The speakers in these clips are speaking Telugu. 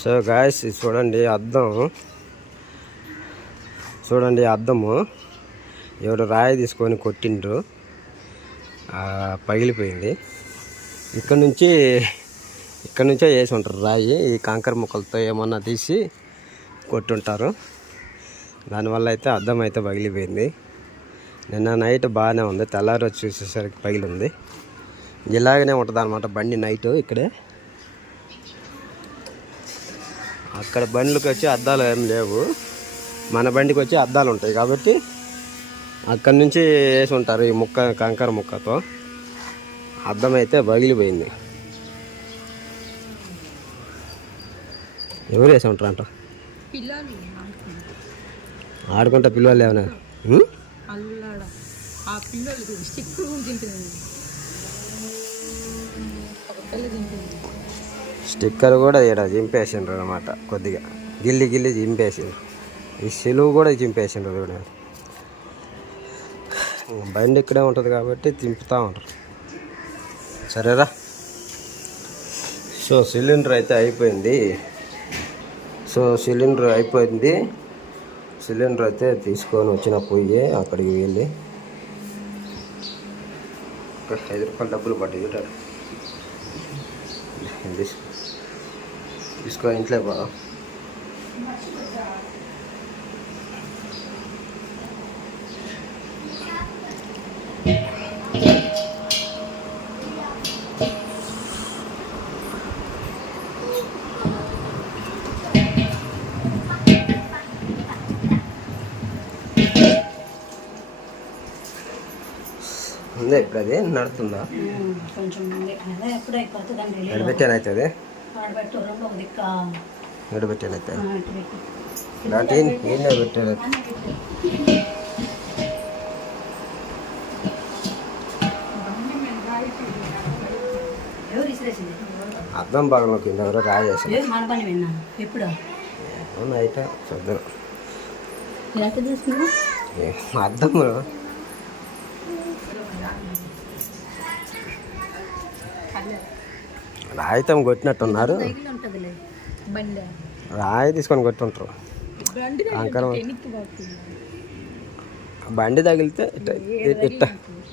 సో గాయస్ చూడండి అద్దము ఎవరు రాయి తీసుకొని కొట్టిండ్రు, పగిలిపోయింది. ఇక్కడ నుంచే వేసి ఉంటారు రాయి. ఈ కాంకర ముక్కలతో ఏమన్నా తీసి కొట్టుంటారు. దానివల్ల అయితే అద్దం అయితే పగిలిపోయింది. నిన్న నైట్ బాగానే ఉంది, తెల్లారి వచ్చి చూసేసరికి పగిలింది. ఇలాగనే ఉంటుంది అన్నమాట బండి నైట్. ఇక్కడే అక్కడ బండ్లకు వచ్చి అద్దాలు ఏం లేవు, మన బండికి వచ్చి అద్దాలు ఉంటాయి కాబట్టి అక్కడి నుంచి వేసి ఉంటారు ఈ కంకర ముక్కతో. అద్దం అయితే పగిలిపోయింది. ఎవరు వేసి ఉంటారంట? ఆడుకుంటా పిల్లలు ఏమైనా స్టిక్కర్ కూడా ఇక్కడ చింపేసిండ్రు అనమాట. కొద్దిగా గిల్లి చింపేసిండ్రు. ఈ సెలువు కూడా చింపేసిండ్రు. కూడా బండి ఇక్కడే ఉంటుంది కాబట్టి తింపుతూ ఉంటారు. సరేరా. సో సిలిండర్ అయితే అయిపోయింది. సిలిండర్ అయితే తీసుకొని వచ్చిన పోయి అక్కడికి వెళ్ళి 5 రూపాయలు డబ్బులు పడ్డాయి. చూడాలి తీసుకో ఇంట్లో బా. ఉందా ఇప్పుడు? అది నడుతుందా? ఎడబెట్టానైతుంది. ఎడబెట్టానైతే ఇలాంటి ఏం పెట్టాను. అద్దం భాగంలో కింద ఎవరో రాయేసారు. అయితే చూద్దాం. అద్దం రాయితం కొట్టినట్టున్నారు. రాయి తీసుకొని కొట్టుంటారు. బండి తగిలితే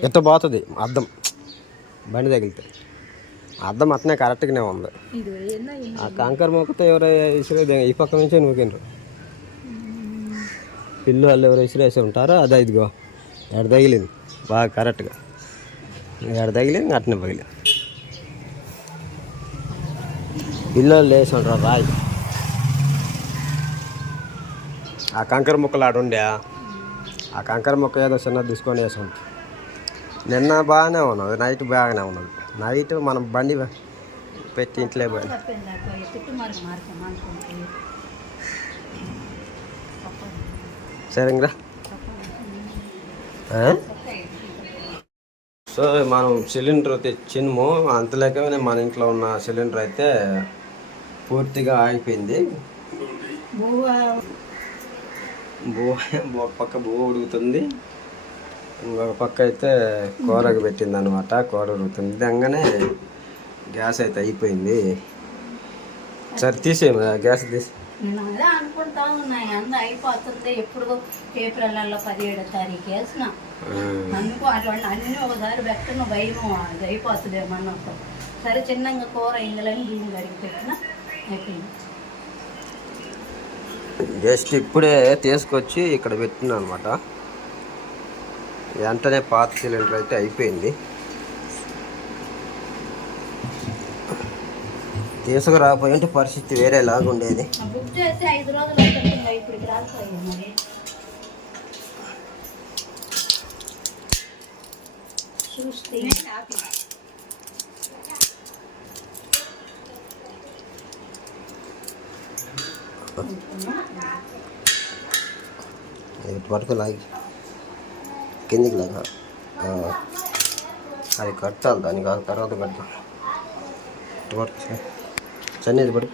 ఎట్ట పోతుంది అద్దం. బండి తగిలితే అద్దం అట్నే కరెక్ట్గానే ఉంది. ఆ కంకర మొక్కతో ఎవరో ఇసురు ఈ పక్క నుంచే నూకిండ్రు. పిల్లు వాళ్ళు ఎవరో ఇసురేసి ఉంటారో అదే. ఇదిగో ఎడ తగిలింది బాగా కరెక్ట్గా. ఎడ తగిలింది అట్నే పగిలింది. పిల్లలు వేసి ఉంటారు రాయి. ఆ కంకర ముక్కలు ఆడుండే ఆ కంకర ముక్క ఏదో చిన్నది తీసుకొని వేసి ఉంటాం. నిన్న బాగానే ఉన్నది, నైట్ బాగానే ఉన్నది. నైట్ మనం బండి పెట్టి ఇంట్లో పోయి సరేంగా. సో మనం సిలిండర్ తెచ్చినము, అంతలేకనే మన ఇంట్లో ఉన్న సిలిండర్ అయితే పూర్తిగా ఆగిపోయింది. ఒక పక్క బువ్వ ఉడుకుతుంది, ఇంకొక పక్క అయితే కూరకు పెట్టింది అనమాట. కూర ఉడుకుతుంది. అనగానే గ్యాస్ అయితే అయిపోయింది. సరే తీసేయము, గ్యాస్ తీసి. నేను అదే అనుకుంటా ఉన్నాయి. అయిపోతుంది. ఎప్పుడు ఏప్రిల్ 17వ తారీఖు వేసిన అందుకు అటువంటి అన్నీ ఒకసారి పెట్టిన భయం అది అయిపోతుంది ఏమన్నప్పుడు. సరే చిన్నగా కూర ఇందులని దీన్ని కడిగి పెట్టిన అయిపోయింది. జస్ట్ ఇప్పుడే తీసుకొచ్చి ఇక్కడ పెట్టినా అనమాట. వెంటనే పాత సిలిండర్ అయితే అయిపోయింది. తీసుకురాకపోయింటే పరిస్థితి వేరేలాగా ఉండేది. బుక్ చేసి 5 రోజులు ఇప్పుడు రాకపోయింది. చూస్తే పట్టుకు లాగి కిందికి లాగా అది కట్టాలి. దానికి తర్వాత కట్టాలి. చన్నీది పడు.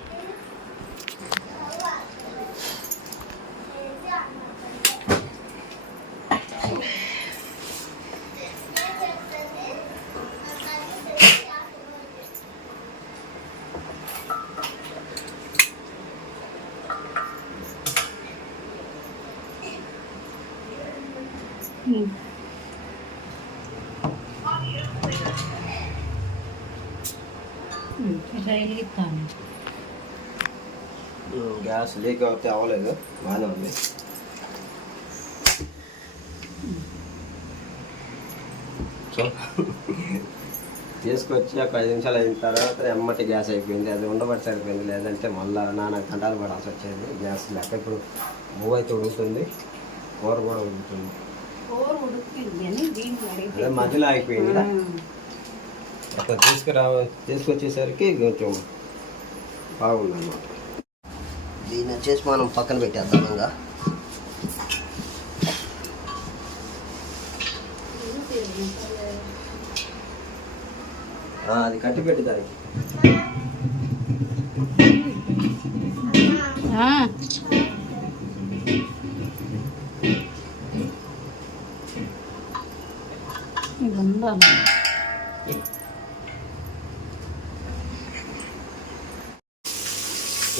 ఇట్లా వెలిగిస్తాను. గ్యాస్ లీక్ అవుతే అవ్వలేదు, బాగానే ఉంది. సో తీసుకొచ్చి ఒక 5 నిమిషాలు అయిన తర్వాత ఎమ్మటి గ్యాస్ అయిపోయింది. అది ఉండబట్టి సరిపోయింది, లేదంటే మళ్ళీ నాన్న గంటలు పడాల్సి వచ్చేది గ్యాస్ లేక. ఇప్పుడు మూవ్ అయితే ఉడుకుతుంది, కూర కూడా ఉడుకుతుంది. అదే మధ్యలో అయిపోయింది. అక్కడ తీసుకొచ్చేసరికి కొంచెం బాగుంది అన్నమాట. దీన్ని వచ్చేసి మనం పక్కన పెట్టేద్దాం. ఇంకా అది కట్టి పెట్టి దానికి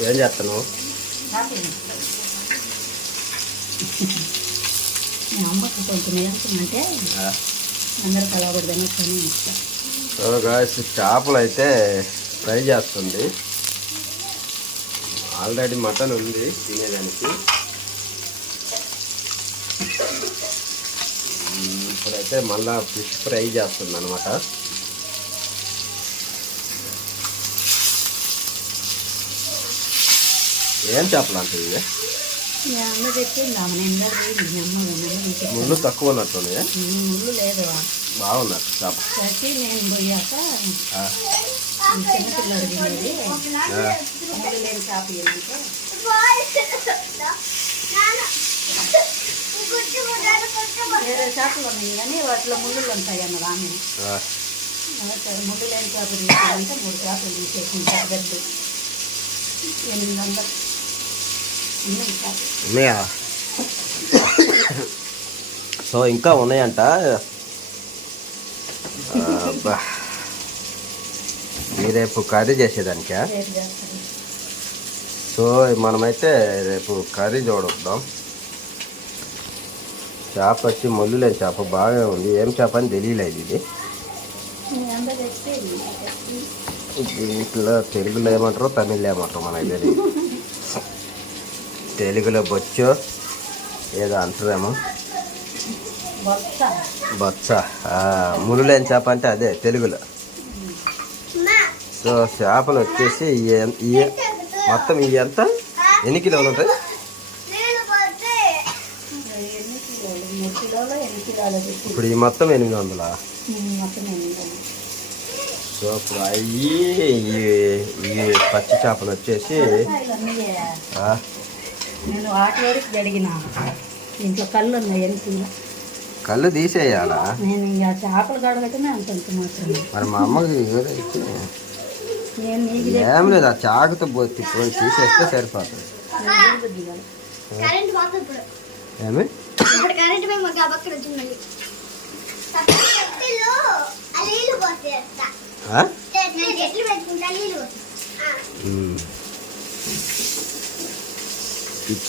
ఏం చేస్తాను. అమ్మకి కొంచెం వేస్తుందంటే అందరు కలవకూడదని కొన్ని ఇష్టం. సో గాయస్, చేపలు అయితే ఫ్రై చేస్తుంది. ఆల్రెడీ మటన్ ఉంది తినేదానికి. ఇప్పుడైతే మళ్ళా ఫిష్ ఫ్రై చేస్తుంది అనమాట. ఏం చేపలు అంటే ముళ్ళు తక్కువ ఉన్నట్టున్నాయా? ముళ్ళు లేదు, బాగున్నారు చేప. నేను పోయాక చిన్నపిల్లలు తినేది ముళ్ళు లేని చేప వేరే చేపలు ఉన్నాయి కానీ వాటిలో ముళ్ళు ఉంటాయి అన్న రాని. ముళ్ళు లేని చేప తీసుకోవాలంటే 3 చేపలు తీసేసుకుంటారు. పెద్ద 800 ఉన్నాయా? సో ఇంకా ఉన్నాయంట. రేపు కర్రీ చేసేదానికా? సో మనమైతే రేపు కర్రీ చూడొద్దాం. చేప వచ్చి ముళ్ళు లేని చేప బాగా ఉంది. ఏం చేప అని తెలియలేదు ఇది. దీంట్లో తెలుగులో ఏమంటారో తమిళ్లో ఏమంటారో మనకి తెలియదు. తెలుగులో బొచ్చు ఏదో అంటారేమో. బొచ్చ, ముళ్ళు లేని చేప అంటే అదే తెలుగులో. సో చేపలు వచ్చేసి మొత్తం ఇవి ఎంత, ఎన్ని కిలోలు ఉంటాయి? ఇప్పుడు ఈ మొత్తం 800. సో ఇప్పుడు ఈ పచ్చి చేపలు వచ్చేసి నేను వాటి వరకు జరిగిన ఇంట్లో కళ్ళు ఉన్నాయి. ఎనికిలో కళ్ళు తీసేయాలా? నేను ఇంకా చేపలు కడగటమే అంత మాత్రం. మరి మా అమ్మకి ఏం లేదు, ఆ చాకుతో పోయి తీసేస్తే సరిపోతుంది. ఏమి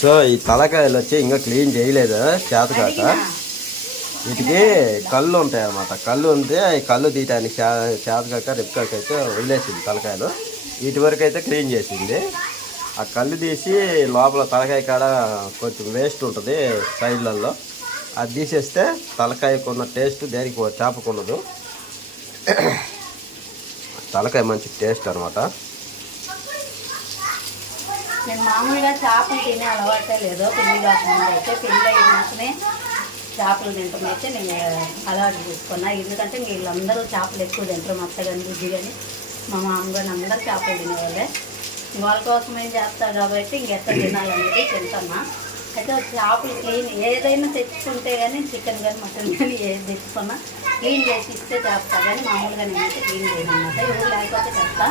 సో ఈ తలకాయలు వచ్చి ఇంకా క్లీన్ చేయలేదు చేతకాక. వీటికి కళ్ళు ఉంటాయి అన్నమాట. కళ్ళు ఉంటే ఈ కళ్ళు తీయటానికి చేతకాక రిప్కాక అయితే వదిలేసింది తలకాయలు. వీటి వరకు అయితే క్లీన్ చేసింది. ఆ కళ్ళు తీసి లోపల తలకాయ కాడ కొంచెం వేస్ట్ ఉంటుంది సైడ్లలో, అది తీసేస్తే తలకాయకున్న టేస్ట్ దేనికి చేపకున్నదు. తలకాయ మంచి టేస్ట్ అనమాట. నేను మామూలుగా చేపలు తినే అలవాటే లేదు. పెళ్లి కాకుండా అయితే పెళ్ళి అయినాకనే చేపలు తింటామైతే నేను అలవాటు తీసుకున్నా. ఎందుకంటే వీళ్ళందరూ చేపలు ఎక్కువ తింటారు. మా అత్త కానీ బుద్ధి కానీ మా మామగారు అందరూ చేపలు తినేవాళ్ళే. వాళ్ళ కోసమే చేస్తారు కాబట్టి ఇంకెక్కడ తినాలనేది తింటున్నా. అయితే చేపలు క్లీన్ ఏదైనా తెచ్చుకుంటే కానీ చికెన్ కానీ మటన్ కానీ ఏది తెచ్చుకున్నా క్లీన్ చేసి ఇస్తే చేస్తా, కానీ మామూలుగా నేనైతే క్లీన్ చేయను అన్నమాట. ఎవరు లేకపోతే చేస్తా.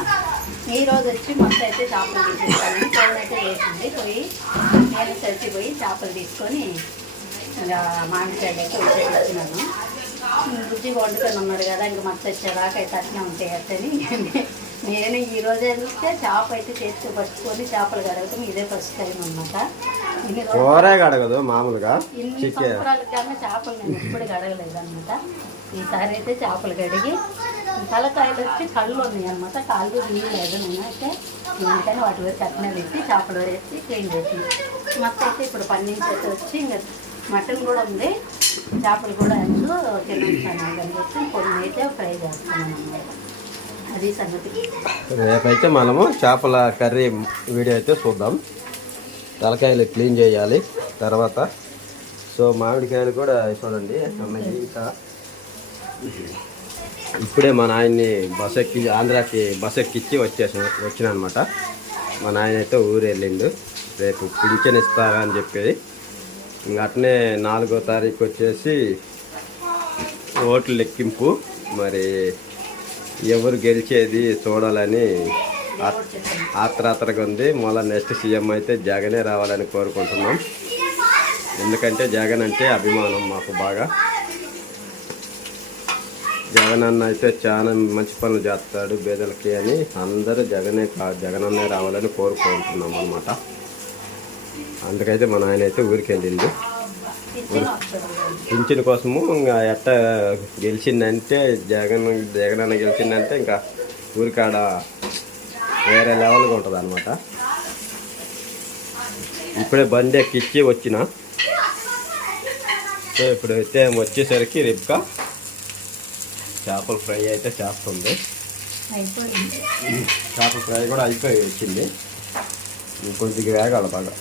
ఈరోజు వచ్చి మొత్తం అయితే చేపలు తీసేస్తాను. ఫోన్ అయితే వేసింది పోయి నేను చచ్చిపోయి చేపలు తీసుకొని ఇంకా మామిడికాయలకి వచ్చినాను. బుజ్జిగా వండుకొని ఉన్నాడు కదా, ఇంకా మత్తు వచ్చేదాకా అయితే అట్నే ఉంటాయి అట్టని నేను ఈ రోజే చూస్తే చేప అయితే చేతితో పట్టుకొని చేపలు కడగటం ఇదే ఫస్ట్ టైం అనమాట. కూరే కడగదు మామూలుగా. ఇన్ని సంవత్సరాల కన్నా చేపలు నేను ఎప్పుడు కడగలేదు అనమాట. ఈసారి అయితే చేపలు కడిగి తలకాయలు వచ్చి కళ్ళు ఉన్నాయి అనమాట. కాళ్ళు తీయలేదు నేను అయితే, అందుకని వాటి వరకు అట్నే వేసి చేపలు వేసి క్లీన్ చేసింది. మొత్తం అయితే ఇప్పుడు పండించేసి వచ్చి ఇంకా మటన్ కూడా ఉంది, చేపలు కూడా ఎంతో తినొచ్చాను అని చెప్పి కొన్ని అయితే ఫ్రై చేస్తాను అన్నమాట. అది సంగతి. రేపైతే మనము చేపల కర్రీ వీడియో అయితే చూద్దాం. తలకాయలు క్లీన్ చేయాలి తర్వాత. సో మామిడికాయలు కూడా చూడండి ఉన్నాయి. ఇంకా ఇప్పుడే మా నాయన్ని బస్ ఎక్కి ఆంధ్రాకి బస్ ఎక్కిచ్చి వచ్చిన అనమాట. మా నాయన అయితే ఊరు వెళ్ళిండు. రేపు పింఛన్ ఇస్తారా అని చెప్పేది. ఇంక అట్నే 4వ తారీఖు వచ్చేసి ఓట్ల లెక్కింపు. మరి ఎవరు గెలిచేది చూడాలని ఆత్రాత్రగా ఉంది. మళ్ళీ నెక్స్ట్ సీఎం అయితే జగనే రావాలని కోరుకుంటున్నాం. ఎందుకంటే జగన్ అంటే అభిమానం మాకు బాగా. జగన్ అన్న అయితే చాలా మంచి పనులు చేస్తాడు పేదలకి అని అందరూ జగనన్నే రావాలని కోరుకుంటున్నాం అనమాట. అందుకైతే మన ఆయన అయితే ఊరికి వెళ్ళింది పింఛన్ కోసము. ఇంకా ఎట్ట గెలిచిందంటే జగనన్న గెలిచిందంటే ఇంకా ఊరికాడ వేరే లెవెల్గా ఉంటుంది అనమాట. ఇప్పుడే బండి ఎక్కిచ్చి వచ్చిన. సో ఇప్పుడు అయితే వచ్చేసరికి రేపుగా చేపల ఫ్రై అయితే చేస్తుంది. చేపల ఫ్రై కూడా అయిపోయి వచ్చింది. కొద్దిగా వేగాలి బాగా.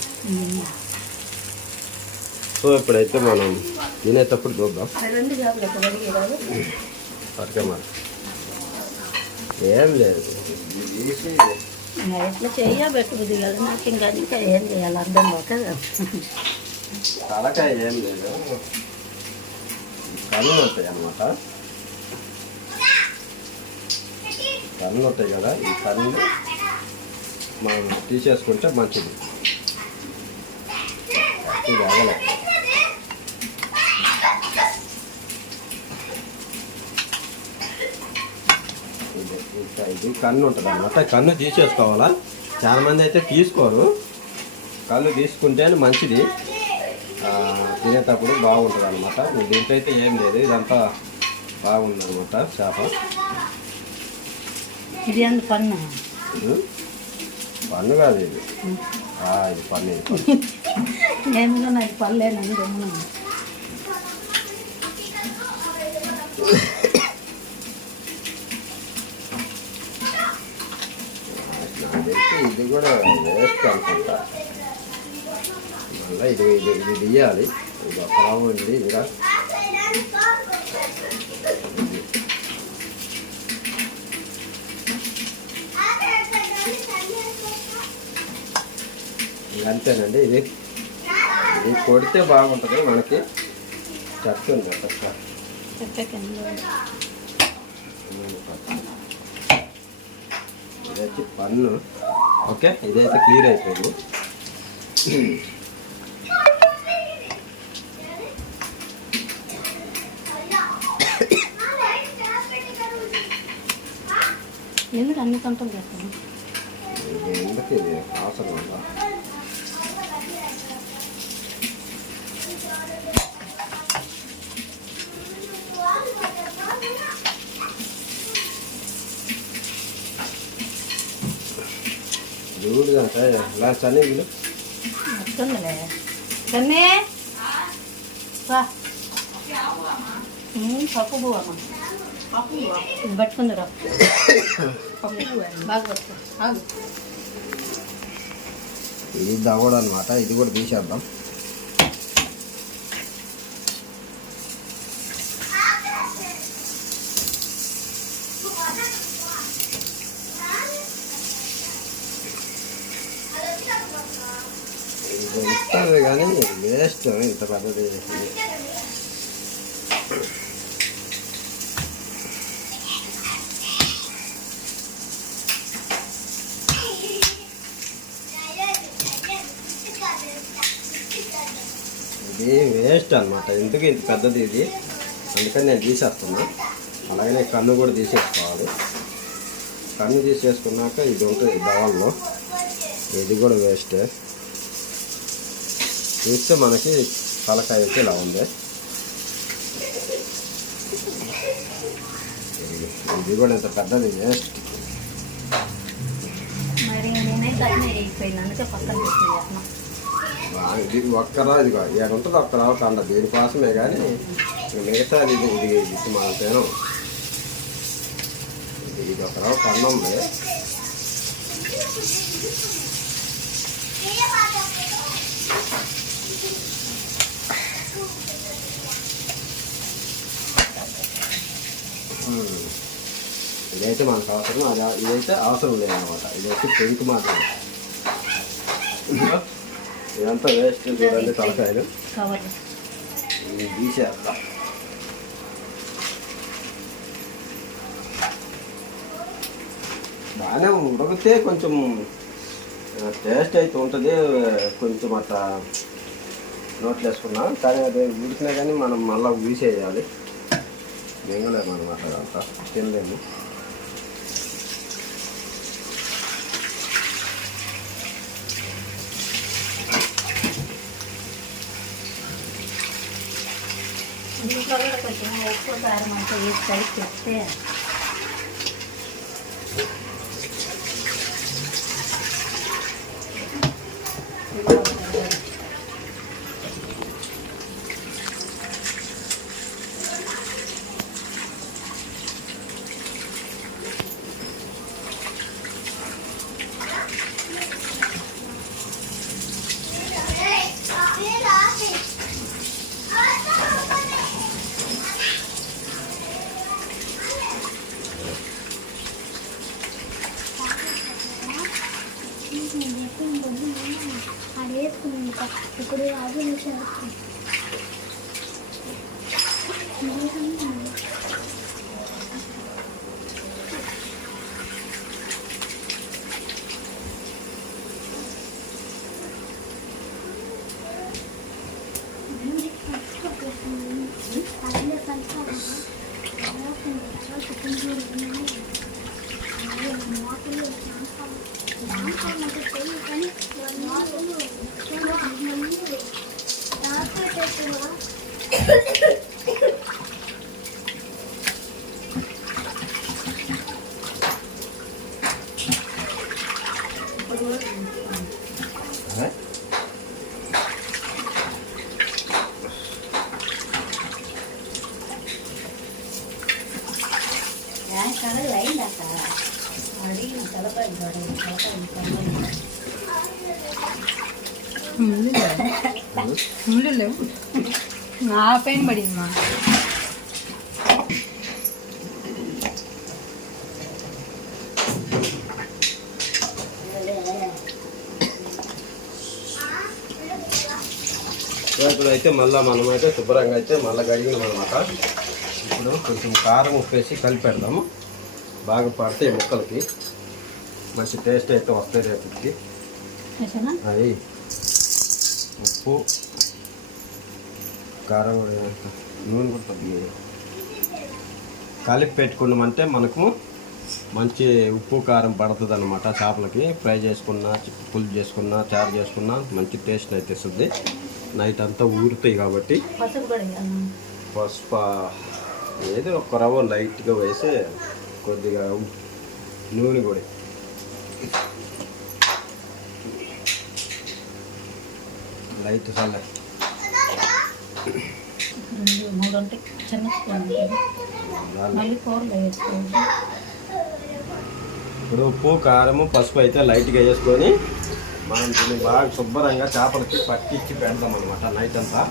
సో ఇప్పుడైతే మనం తినేటప్పుడు చూద్దాం. పట్టుకే మరి ఏం లేదు ఎట్లా చేయబెట్టుకుంది కదా నాకు. ఇంకా ఏం చేయాలి అర్థం కాక. తలకాయ ఏం లేదు, కళ్ళు ఉంటాయి అన్నమాట. కళ్ళు ఉంటాయి కదా, ఈ కళ్ళు మనం తీసేసుకుంటే మంచిది. ఇది అవ్వలే. ఇది కన్ను ఉంటుంది అన్నమాట. కన్ను తీసేసుకోవాలా. చాలామంది అయితే తీసుకోరు. కళ్ళు తీసుకుంటే మంచిది, తినేటప్పుడు బాగుంటుంది అనమాట. దీంట్లో అయితే ఏం లేదు, ఇదంతా బాగుంది అనమాట చేప. ఇది అంత పన్ను పన్ను కాదు ఇది. ఇది పన్ను. నేను నాకు పర్లేనండి. ఇది కూడా వేస్ట్ అనుకుంటా. మళ్ళీ ఇది ఇది ఇది తీయాలి. ఇది ఒక ఉంది ఇంకా. అంతేనండి. ఇది ఇది కొడితే బాగుంటుంది మనకి. చెట్టు ఉంది ఇదైతే పన్ను. ఓకే, ఇదైతే క్లియర్ అయిపోయింది. ఎందుకు అన్ని కంటలు చేస్తాను? ఎందుకు ఇది అవసరం ఉందా? చూడు అంటే ఇలా చని వీళ్ళు వస్తుందిలే. చన్నీ పప్పు పువ్వు అమ్మ, పప్పు పువ్వు పట్టుకుందిరా. పప్పు పువ్వు బాగా పట్టుకో. ఇది దవ్వడం అనమాట. ఇది కూడా తీసేద్దాం. ఇస్తుంది కానీ వేస్ట్. ఇంత పెద్దది ఇది వేస్ట్ అనమాట. ఎందుకు ఇంత పెద్దది ఇది, అందుకని నేను తీసేస్తున్నా. అలాగనే కన్ను కూడా తీసేసుకోవాలి. కన్ను తీసేసుకున్నాక ఇది ఉంటుంది దవాల్లో, ఇది కూడా వేస్టే. చూస్తే మనకి తలకాయ అయితే ఇలా ఉంది. ఇది కూడా ఇంత పెద్దది వేస్ట్. మరి నేనైతే అన్నీ అయిపోయింది, అందుకే పక్కన పెట్టేస్తున్నాను. ఇది ఒక్కరా, ఇది ఉంటుంది ఒక్కరా కండ, దీనికోసమే. కానీ మిగతా ఇది ఇది మనం తినం. ఇది ఒకరావు కన్నం. ఇదైతే మనకు అవసరం, అది ఇదైతే అవసరం లేదన్నమాట. ఇదైతే పెంకు మాత్రమే. ఇదంతా వేస్ట్. చూడండి తలకాయలు తీసేస్తా. బాగానే ఉడికితే కొంచెం టేస్ట్ అయితే ఉంటుంది. కొంచెం అట్లా నోట్లు వేసుకున్నా, కానీ అది ఉడికినా కానీ మనం మళ్ళీ వీసేయాలి. మింగలేము అనమాట, అంతా తినలేము. దీంట్లో కూడా కొంచెం ఎక్కువ కారం అంతా వేసి కలిపి పెడితే ఇప్పుడు అది కలర్ అయింది అక్క, అడిగిన తలపై ముళ్ళు లేవు, ఆ పెయిన్ పడింది మా. ఇప్పుడు అయితే మళ్ళీ మనమైతే శుభ్రంగా అయితే మళ్ళీ కడిగినాం అనమాట. ఇప్పుడు కొంచెం కారం ఉప్పేసి కలిపి పెడదాము. బాగా పడతాయి ముక్కలకి, మంచి టేస్ట్ అయితే వస్తాయి రేపటికి. అది ఉప్పు కారం నూనె కూడా తగ్గి కలిపి పెట్టుకున్నామంటే మనకు మంచి ఉప్పు కారం పడుతుంది అనమాట. చేపలకి ఫ్రై చేసుకున్నా, పులుసు చేసుకున్నా, చారు చేసుకున్నా మంచి టేస్ట్ అయితే వస్తుంది. నైట్ అంతా ఊరుతాయి కాబట్టి పసుపు ఏదో ఒక రవ్వ లైట్గా వేసి కొద్దిగా నూనె కూడా లైట్ చల్ల ఇప్పుడు ఉప్పు కారము పసుపు అయితే లైట్గా వేసుకొని మనం దీన్ని బాగా శుభ్రంగా చేపలకి పట్టించి పెడతాం అనమాట. నైట్ అంతా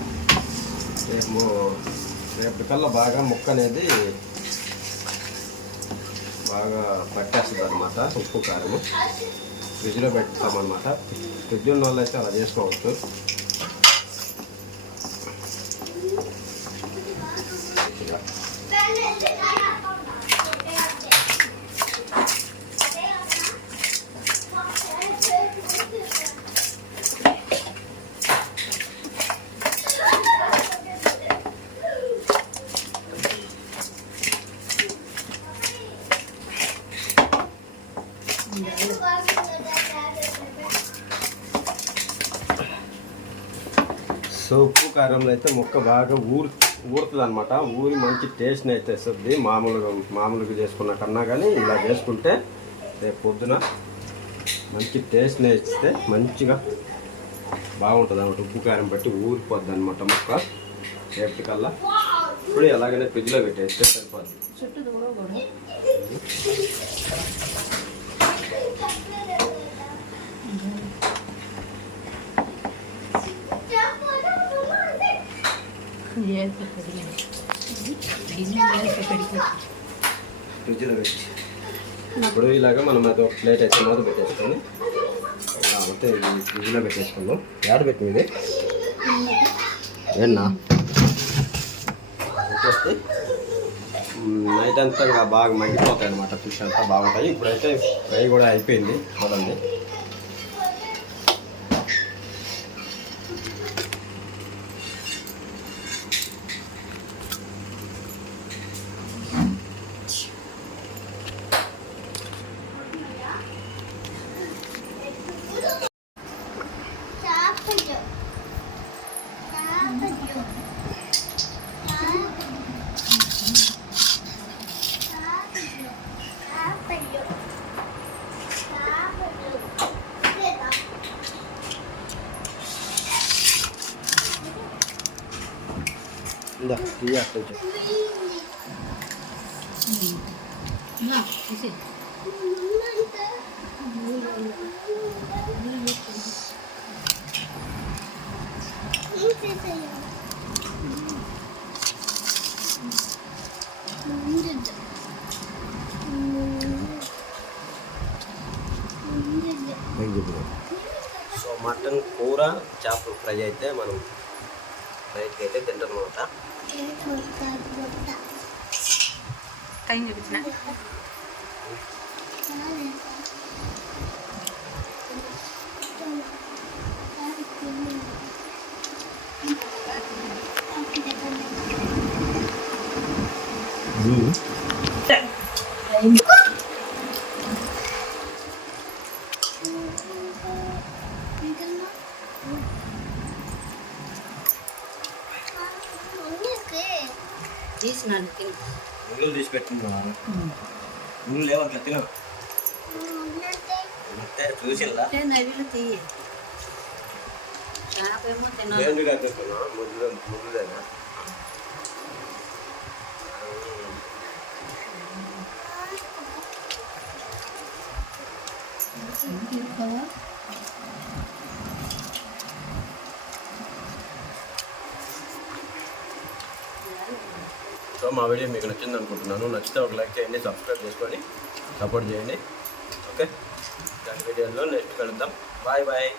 రేపటికల్లా బాగా ముక్క అనేది బాగా పట్టేస్తుంది అనమాట. ఉప్పు కారము ఫ్రిడ్జ్లో పెడతామన్నమాట. ఫ్రిడ్జ్ ఉన్న వాళ్ళు అయితే అలా చేసుకోవచ్చు. సో ఉప్పు కారంలో అయితే ముక్క బాగా ఊరుతుంది అనమాట. ఊరి మంచి టేస్ట్ని అయితే ఇస్తుంది. మామూలుగా చేసుకున్న కన్నా కానీ ఇలా చేసుకుంటే రేపు పొద్దున మంచి టేస్ట్ని ఇస్తే మంచిగా బాగుంటుంది అనమాట. ఉప్పు కారం బట్టి ఊరిపోద్ది అనమాట ముక్క రేపటి కల్లా. ఇప్పుడు ఎలాగైనా ఫ్రిడ్జ్లో పెట్టేస్తే సరిపోద్ది. చుట్టూ దూరకూడదు. ఫ్రిడ్జ్లో పెట్టి ఇప్పుడు ఇలాగా మనం అది ఒక ప్లేట్ అయితే మూత పెట్టేసుకొని ఇలా అయితే ఫ్రిడ్జ్లో పెట్టేసుకుందాం. ఏడ పెట్టింది ఏనా పెట్టేస్తే నైట్ అంతా ఇంకా బాగా మగ్గిపోతాయి అనమాట. ఫిష్ అంతా బాగుంటాయి. ఇప్పుడైతే ఫ్రై కూడా అయిపోయింది చూడండి. ఇందా టీ అట్లా సో మటన్ కూర చేపల ఫ్రై అయితే మనం నైట్కి అయితే తింటాం అనమాట. కైన్ చూపించిన తీసినాను తిని. ముగ్గులు తీసి పెట్టింది ముగ్గులు లేవు అట్లా తిన చూసిందా నవ్వులు తీయి. చేపేమో తినాలి. ఏంటిగా తింటున్నా ముగ్గులేనా సో మా వీడియో మీకు నచ్చింది అనుకుంటున్నాను. నచ్చితే ఒక లైక్ చేయండి, సబ్స్క్రైబ్ చేసుకొని సపోర్ట్ చేయండి. ఓకే, దాని వీడియోలో నెక్స్ట్ కలుద్దాం. Bye bye.